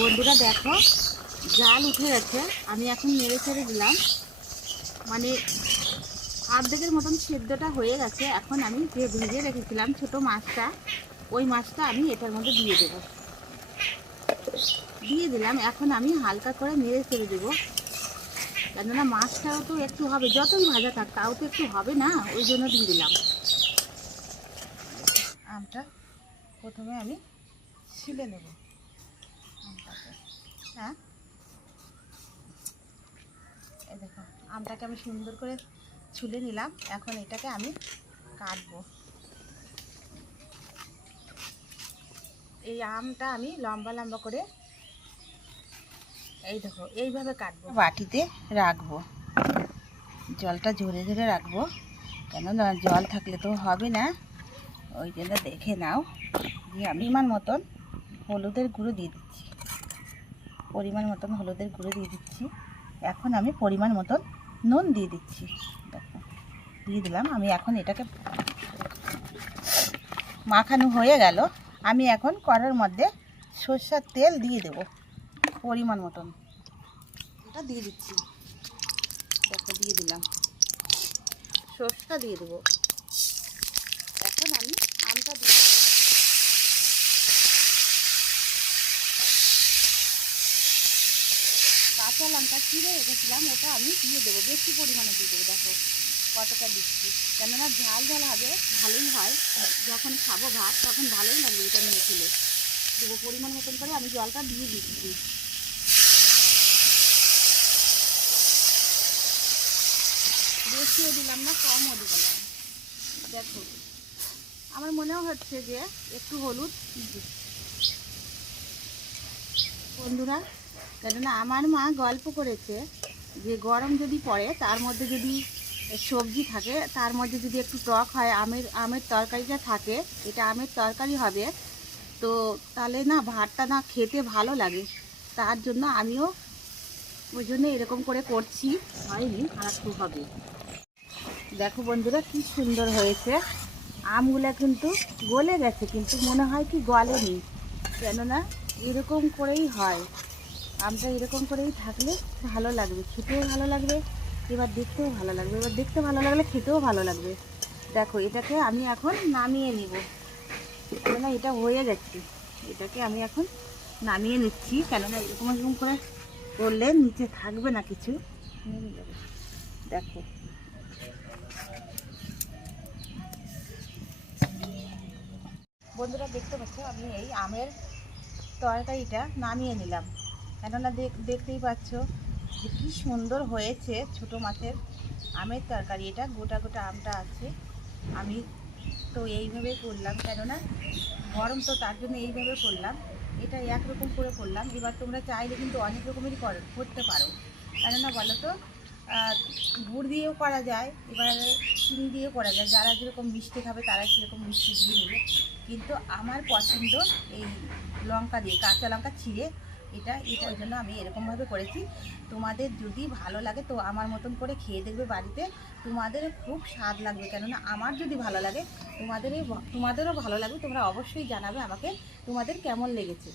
বন্ধুরা দেখো, জাল উঠে গেছে। আমি এখন নেড়ে ছেড়ে দিলাম, মানে অর্ধেকের মতন সেদ্ধটা হয়ে গেছে। এখন আমি যে ভেজে রেখেছিলাম ছোট মাছটা, ওই মাছটা আমি এটার মধ্যে দিয়ে দিলাম। এখন আমি হালকা করে নেড়ে ছেড়ে দেবো, কেননা মাছটাও তো একটু হবে, যতই ভাজা থাক তাও তো একটু হবে না, ওই জন্য দিয়ে দিলাম। আমটা প্রথমে আমি ছিলে নেব আমটাকে। হ্যাঁ, এই দেখো, আমটাকে আমি সুন্দর করে ছুলে নিলাম। এখন এটাকে আমি কাটবো। এই আমটা আমি লম্বা লম্বা করে, এই দেখো এইভাবে কাটবো, বাটিতে রাখবো, জলটা ঝরে ঝরে রাখবো, কেননা জল থাকলে তো হবে না। ওই জন্য দেখে নাও যে আমি পরিমাণ মতন হলুদের গুঁড়ো দিয়ে দিচ্ছি, এখন আমি পরিমাণ মতন নুন দিয়ে দিচ্ছি। দেখো দিয়ে দিলাম। আমি এখন এটাকে মাখানো হয়ে গেল। আমি এখন কড়ার মধ্যে সরষের তেল দিয়ে দেব পরিমাণ মতন। এটা দিয়ে দিচ্ছি, দেখো দিয়ে দিলাম, সরষেটা দিয়ে দেবো। এখন আমি আমটা দিয়ে দেবো। কাঁচা লঙ্কা চিড়ে রেখেছিলাম, ওটা আমি দিয়ে দেবো, বেশি পরিমাণে দিয়ে দেবো। দেখো কতটা দিচ্ছি, কেননা ঝাল ঝাল হবে, ভালোই হয়। যখন খাবো ভাত তখন ভালোই লাগবে। এটা নিয়ে খেলে দেবো পরিমাণ মতন করে। আমি জলটা দিয়ে দিচ্ছি, বেশিও দিলাম না, কমও দিলাম। দেখো আমার মনেও হচ্ছে যে একটু হলুদ বন্ধুরা, কেননা আমার মা গল্প করেছে যে গরম যদি পড়ে, তার মধ্যে যদি সবজি থাকে, তার মধ্যে যদি একটু টক হয়, আমের তরকারিটা থাকে, এটা আমের তরকারি হবে, তো তাহলে না ভাতটা না খেতে ভালো লাগে। তার জন্য আমিও ওই জন্য এরকম করে করছি, হয়নি আর একটু হবে। দেখো বন্ধুরা কি সুন্দর হয়েছে। আমগুলো কিন্তু গলে গেছে, কিন্তু মনে হয় কি গলেনি, কেননা এরকম করেই হয়। আমটা এরকম করেই থাকলে ভালো লাগবে, খেতেও ভালো লাগবে, এবার দেখতেও ভালো লাগবে। এবার দেখতে ভালো লাগলে খেতেও ভালো লাগবে। দেখো এটাকে আমি এখন নামিয়ে নিব, কেননা এটা হয়ে যাচ্ছে। এটাকে আমি এখন নামিয়ে নিচ্ছি, কেননা এরকম এরকম করে করলে নিচে থাকবে না কিছু, দেখো। বন্ধুরা দেখতে পাচ্ছ, আমি এই আমের তরকারিটা নামিয়ে নিলাম, কেননা দেখতেই পাচ্ছ যে কী সুন্দর হয়েছে ছোটো মাছের আমের তরকারি। এটা গোটা গোটা আমটা আছে। আমি তো এইভাবে করলাম, কেননা গরম তো, তার জন্য এইভাবে করলাম। এটা একরকম করে করলাম। এবার তোমরা চাইলে কিন্তু অনেক রকমেরই করতে পারো, কেননা বলো তো, গুড় দিয়েও করা যায়, এবার চিনি দিয়েও করা যায়। যারা যেরকম মিষ্টি খাবে তারা সেরকম মিষ্টি দিয়ে নেবে, কিন্তু আমার পছন্দ এই লঙ্কা দিয়ে, কাঁচা লঙ্কা ছিঁড়ে, এটার জন্য আমি এরকমভাবে করেছি। তোমাদের যদি ভালো লাগে তো আমার মতন করে খেয়ে দেখবে বাড়িতে, তোমাদেরও খুব স্বাদ লাগবে। কেননা আমার যদি ভালো লাগে, তোমাদেরও ভালো লাগবে। তোমরা অবশ্যই জানাবে আমাকে তোমাদের কেমন লেগেছে।